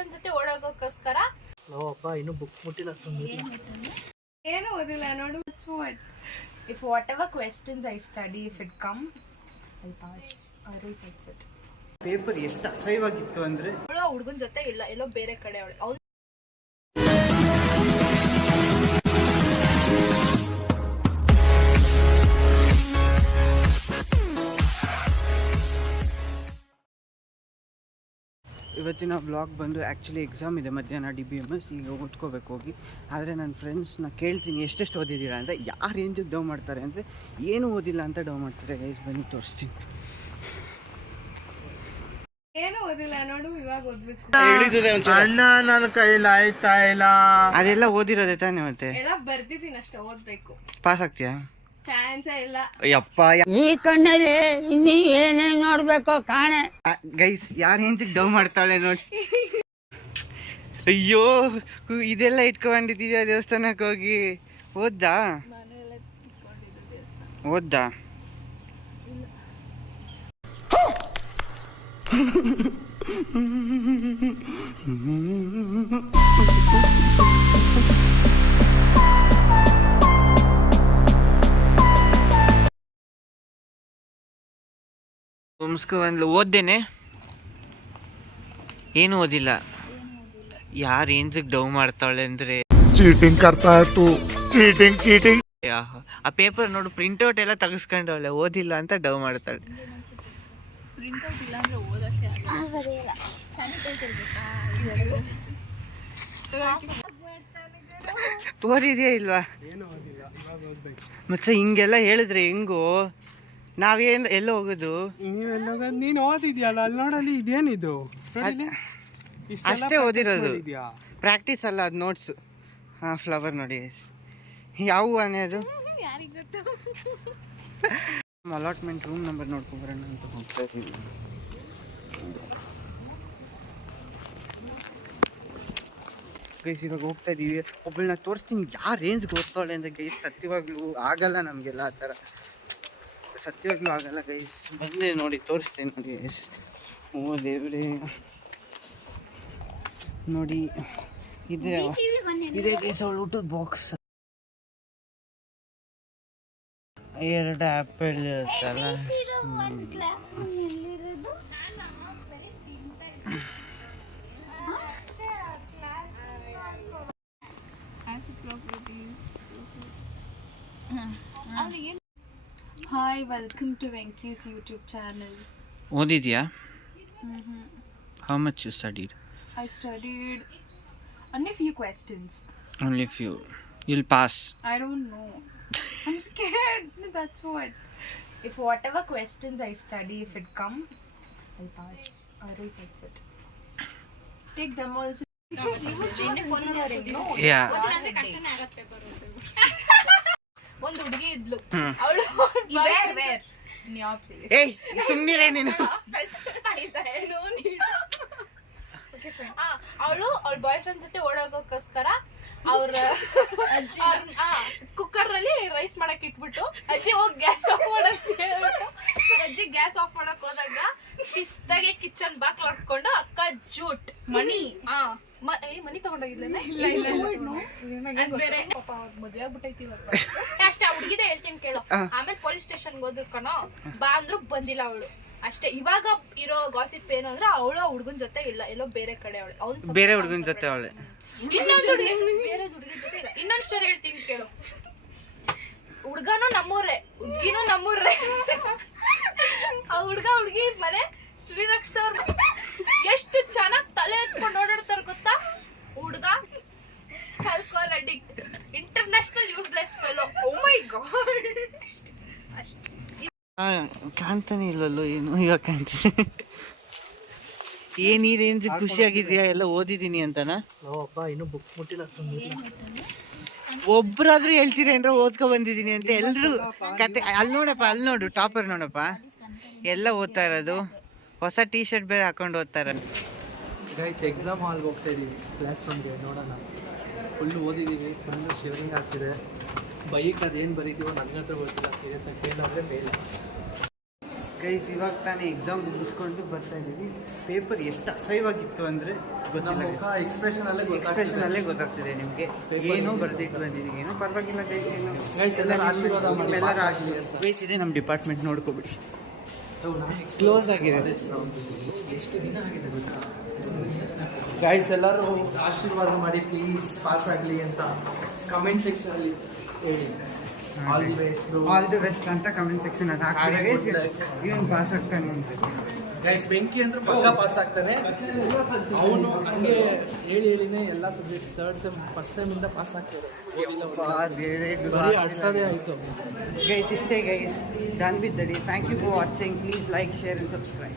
Friend ಜೊತೆ ಓಡೋಗೋಕ್ಕೋಸ್ಕರ ಅಪ್ಪ ಇನ್ನು ಬುಕ್ ಮುಟ್ಟಿಲ್ಲ ಏನು ಓದಿಲ್ಲ ನೋಡು. If whatever questions I study, if it come, I'll pass. Or else that's it. Paper ಎಷ್ಟು ಅಸಹ್ಯವಾಗಿತ್ತು ಅಂದ್ರೆ ಅವಳು ಹುಡುಗನ ಜೊತೆ ಇಲ್ಲ, ಎಲ್ಲೋ ಬೇರೆ ಕಡೆ ಅವಳು. ಇವತ್ತಿನ ಬ್ಲಾಗ್ ಬಂದು ಆ್ಯಕ್ಚುಲಿ ಎಕ್ಸಾಮ್ ಇದೆ ಮಧ್ಯಾಹ್ನ DBMS, ಈಗ ಓದ್ಕೋಬೇಕು ಹೋಗಿ. ಆದರೆ ನನ್ನ ಫ್ರೆಂಡ್ಸ್ನ ಕೇಳ್ತೀನಿ ಎಷ್ಟೆಷ್ಟು ಓದಿದ್ದೀರಾ ಅಂದರೆ ಯಾರು ರೇಂಜಿಗೆ ಡೌ ಮಾಡ್ತಾರೆ ಅಂದರೆ ಏನೂ ಓದಿಲ್ಲ ಅಂತ ಡೌ ಮಾಡ್ತಾರೆ. ಗೈಸ್ ಬನ್ನಿ ತೋರಿಸ್ತೀನಿ. ಏನು ಓದಿಲ್ಲ ನೋಡು, ಇವಾಗ ಓದ್ಬೇಕು. ಅಣ್ಣ ನನ್ನ ಕೈಲಿ ಆಯ್ತಾ ಇಲ್ಲ. ಅದೆಲ್ಲ ಓದಿರೋದೆ ತಾನೇ, ಮತ್ತೆ ಎಲ್ಲ ಬರ್ದಿದ್ದೀನಿ ಅಷ್ಟೇ, ಓದ್ಬೇಕು. ಪಾಸ್ ಆಗ್ತೀಯಾ? ಚಾನ್ಸೇ ಇಲ್ಲ. ಯಪ್ಪ ಈ ಕಣ್ಣಲ್ಲಿ ಇನ್ನೀ ಏನೇನ್ ನೋಡ್ಬೇಕೋ ಕಾಣೆ. ಗೈಸ್ ಯಾರು ರೇಂಜಿಗೆ ಡೌ ಮಾಡ್ತಾಳೆ ನೋಡಿ. ಅಯ್ಯೋ ಇದೆಲ್ಲ ಇಟ್ಕೊಂಡಿದ್ದೀಯಾ ದೇವಸ್ಥಾನಕ್ಕೆ ಹೋಗಿ? ಓದ್ದಾ? ಮುಗಿಸ್ಕೊಂಡ್ಲು. ಓದ್ದೇನೆ, ಏನು ಓದಿಲ್ಲ. ಯಾರು ರೇಂಜಿಗೆ ಡೌ ಮಾಡ್ತಾಳೆ ಅಂದ್ರೆ ಚೀಟಿಂಗ್ ಕರ್ತಾ ಇತ್ತು. ಚೀಟಿಂಗ್ ಆ ಪೇಪರ್ ನೋಡು, ಪ್ರಿಂಟ್ಔಟ್ ಎಲ್ಲ ತೆಗೆಸ್ಕೊಂಡವಳೆ, ಓದಿಲ್ಲ ಅಂತ ಡೌ ಮಾಡ್ತಾಳೆ. ಓದಿದ್ಯಾ ಇಲ್ವಾ? ಮತ್ತೆ ಹಿಂಗೆಲ್ಲ ಹೇಳಿದ್ರೆ ಹೆಂಗೋ? ನಾವೇನು ಎಲ್ಲ ಹೋಗೋದು? ನೀನು ಓದಿದ್ಯಲ್ಲ, ಅಲ್ಲಿ ನೋಡಲ್ಲಿ ಇದೇನಿದು? ಅಷ್ಟೇ ಓದಿರೋದು, ಪ್ರಾಕ್ಟೀಸ್ ಅಲ್ಲ ಅದು, ನೋಟ್ಸು. ಹಾಂ, ಫ್ಲವರ್ ನೋಡಿ ಯಾವ ಆನೆ ಅದು? ಅಲಾಟ್ಮೆಂಟ್ ರೂಮ್ ನಂಬರ್ ನೋಡ್ಕೊಂಬರೋಣ ಅಂತ ಹೋಗ್ತಾ ಇದ್ದೀವಿ. ಗೈಸ್ ಇವಾಗ ಹೋಗ್ತಾ ಇದ್ದೀವಿ. ಒಬ್ಬಳನ್ನ ತೋರಿಸ್ತೀನಿ ಯಾರು ರೇಂಜ್ಗೆ ಓದ್ತಾಳೆ ಅಂದರೆ ಗೈಸ್ ಸತ್ಯವಾಗ್ಲೂ ಆಗಲ್ಲ ನಮಗೆಲ್ಲ ಆ ಥರ, ಸತ್ಯವಾಗ್ಲೂ ಆಗಲ್ಲ ಗೈಸ್. ಬಂದೆ ನೋಡಿ ತೋರಿಸ್ತೇನೆ ನೋಡಿ ಗೈಸ್. ಓ ದೇವ್ರೇ, ನೋಡಿ ಇದೆ ಗೈಸ್ ಅವಳು ಊಟದ ಬಾಕ್ಸ್. 2 ಆ್ಯಪಲ್ ಇರುತ್ತಲ್ಲ. Hi, welcome to Venky's YouTube channel. ಓದಿದ್ಯಾ? How much you studied? I studied only few questions. Only few. You'll pass. I don't know. I'm scared. That's what. If whatever questions I study, if it come, I'll pass. Or else that's it. Take them also. Because you would choose engineering, no? Yeah. ಒಂದು ಹುಡುಗಿ ಇದ್ಲು, ಅವಳು wear in your place. ಏಯ್ ಸುಮ್ಮನಿರೇ ನೀನು. ಅವಳು ಅವಳ boy friend ಜೊತೆ ಓಡೋಗೋಕ್ಕೋಸ್ಕರ ಅವ್ರ ಕುಕ್ಕರ್ ಅಲ್ಲಿ ರೈಸ್ ಮಾಡಕ್ ಇಟ್ಬಿಟ್ಟು ಅಜ್ಜಿ ಹೋಗಿ ಗ್ಯಾಸ್ ಆಫ್ ಮಾಡಕ್ ಹೇಳ್ಬಿಟ್ಟು ಅಜ್ಜಿ ಗ್ಯಾಸ್ ಆಫ್ ಮಾಡಕ್ ಹೋದಾಗ ಶಿಸ್ತಾಗೆ ಕಿಚನ್ ಬಾಕ್ಲ್ ಹೊಡ್ಕೊಂಡು ಅಕ್ಕ ಜೂಟ್ ಮಣಿ ಮನಿ ತಗೊಂಡೋಗಿದ್ಲೇನೆ. ಪಾಪ ಮದ್ವೆ ಆಗ್ಬಿಟ್ಟೈತಿ ಅಷ್ಟೇ. ಆ ಹುಡುಗಿದ ಹೇಳ್ತೀನಿ ಕೇಳು. ಆಮೇಲೆ ಪೊಲೀಸ್ ಸ್ಟೇಷನ್ಗೆ ಹೋದ್ರು ಕಣೋ, ಬಾ ಅಂದ್ರು ಬಂದಿಲ್ಲ ಅವಳು ಅಷ್ಟೇ. ಇವಾಗ ಇರೋ ಗಾಸಿಪ್ ಏನು ಅಂದ್ರೆ ಅವಳು ಹುಡುಗನ ಜೊತೆ ಇಲ್ಲ, ಎಲ್ಲೋ ಬೇರೆ ಕಡೆ ಅವಳು. ಅವ್ನು ಬೇರೆ ಹುಡುಗನ ಜೊತೆ ಅವಳೆ. ಇನ್ನೊಂದು ಹುಡುಗಿ ಬೇರೆ ಹುಡುಗಿ ಜೊತೆ ಇಲ್ಲ. ಇನ್ನೊಂದು ಸ್ಟೋರಿ ಹೇಳ್ತೀನಿ ಕೇಳು. ಹುಡ್ಗನೂ ನಮ್ಮೂರೇ, ಹುಡ್ಗಿನೂ ನಮ್ಮೂರೇ. ಆ ಹುಡ್ಗಿ ಮನೆ ಶ್ರೀರಕ್ಷ ಎಷ್ಟು ಚೆನ್ನಾಗಿ ತಲೆ ಎತ್ಕೊಂಡು ಓಡಾಡ್ತಾರ ಗೊತ್ತಾ? ಹುಡ್ಗ alcohol addict, international useless fellow. Oh my god. ಅಷ್ಟೇ. ಕಾಣ್ತಾನೆ ಇಲ್ಲಲ್ಲೋ ಏನು ಇವಾಗ ಕಾಣ್ತೀನಿ. ಏನ್ ಈ ರೇಂಜ್ ಖುಷಿಯಾಗಿದ್ಯಾ ಎಲ್ಲ ಓದಿದೀನಿ ಅಂತನಾ? ಅಪ್ಪ ಇನ್ನು ಬುಕ್ ಮುಟ್ಟಿಲ್ಲ. ಒಬ್ರಾದ್ರೂ ಹೇಳ್ತೀರೇನ್ರ ಓದ್ಕೊ ಬಂದಿದ್ದೀನಿ ಅಂತ. ಎಲ್ರು ಕತೆ ಅಲ್ಲಿ ನೋಡಪ್ಪ, ಅಲ್ಲಿ ನೋಡು ಟಾಪರ್ ನೋಡಪ್ಪ, ಎಲ್ಲ ಓದ್ತಾ ಇರೋದು. ಹೊಸ ಟೀ ಶರ್ಟ್ ಬೇರೆ ಹಾಕೊಂಡು ಓದ್ತಾರ. ಗೈಸ್ ಎಕ್ಸಾಮ್ ಹಾಲ್ಗೆ ಹೋಗ್ತಾ ಇದೀವಿ, ಕ್ಲಾಸ್ ರೂಮ್ಗೆ. ನೋಡೋಣ, ಫುಲ್ಲು ಓದಿದ್ದೀವಿ, ಫುಲ್ಲು ಶಿವರಿಂಗ್ ಆಗ್ತಿದೆ. ಬೈಕ್ ಅದೇನು ಬರೀತೀವೋ ನನಗೆ ಹತ್ರ ಗೊತ್ತಿಲ್ಲ. ಸೀರಿಯಸ್ ಆಗಿ ಫೇಲ್ ಆದರೆ ಫೇಲ್. ಗೈಸ್ ಇವಾಗ ತಾನೇ ಎಕ್ಸಾಮ್ ಮುಗಿಸ್ಕೊಂಡು ಬರ್ತಾ ಇದ್ದೀವಿ. ಪೇಪರ್ ಎಷ್ಟು ಅಸಹ್ಯವಾಗಿತ್ತು ಅಂದರೆ ನಮ್ಮ ಮುಖ ಎಕ್ಸ್ಪ್ರೆಷನಲ್ಲೇ ಎಕ್ಸ್ಪ್ರೆಷನಲ್ಲೇ ಗೊತ್ತಾಗ್ತಿದೆ ನಿಮಗೆ. ಏನೋ ಬರ್ದಿಟ್ಟು ಬಂದಿದ್ದೀವಿ, ಏನೋ ಪರವಾಗಿಲ್ಲ ಗೈಸ್. ಏನು Guys, ಎಲ್ಲರೂ ಆಶೀರ್ವಾದ ಮಾಡಿ, ಎಲ್ಲರ pass ಆಶೀರ್ವಾದ. ಗೈಸ್ ಇದೆ ನಮ್ಮ ಡಿಪಾರ್ಟ್ಮೆಂಟ್, ನೋಡ್ಕೊಬಿಡಿ. ಕ್ಲೋಸ್ ಆಗಿದೆ. ಎಷ್ಟು ದಿನ ಆಗಿದೆ ಗೊತ್ತಾ ಗೈಸ್. ಎಲ್ಲರೂ ಆಶೀರ್ವಾದ ಮಾಡಿ ಪ್ಲೀಸ್ ಪಾಸ್ ಆಗಲಿ ಅಂತ ಕಮೆಂಟ್ ಸೆಕ್ಷನಲ್ಲಿ ಹೇಳಿ. All the best all the best ಅಂತ ಕಮೆಂಟ್ ಸೆಕ್ಷನ್ ಅಲ್ಲಿ ಹಾಕ್ತಾರೆ ಗೈಸ್. ಇವನು ಪಾಸ್ ಆಗ್ತಾನೆ ಅಂತ ಗೈಸ್. ಬೆಂಕಿ ಅಂದ್ರೆ ಪಕ್ಕ ಪಾಸ್ ಆಗ್ತಾನೆ ಅವನು. ಹಂಗೆ ಹೇಳಿನೇ ಎಲ್ಲ ಸಬ್ಜೆಕ್ಟ್ ಥರ್ಡ್ ಸೆಮ್ ಫಸ್ಟ್ ಸೆಮಿಂದ ಪಾಸ್ ಆಗ್ತಾರೆ. ಅಡ್ಸೋದೇ ಆಯಿತು ಗೈಸ್. ಇಷ್ಟೇ guys, done with the day. Thank you for watching. Please like, share and subscribe.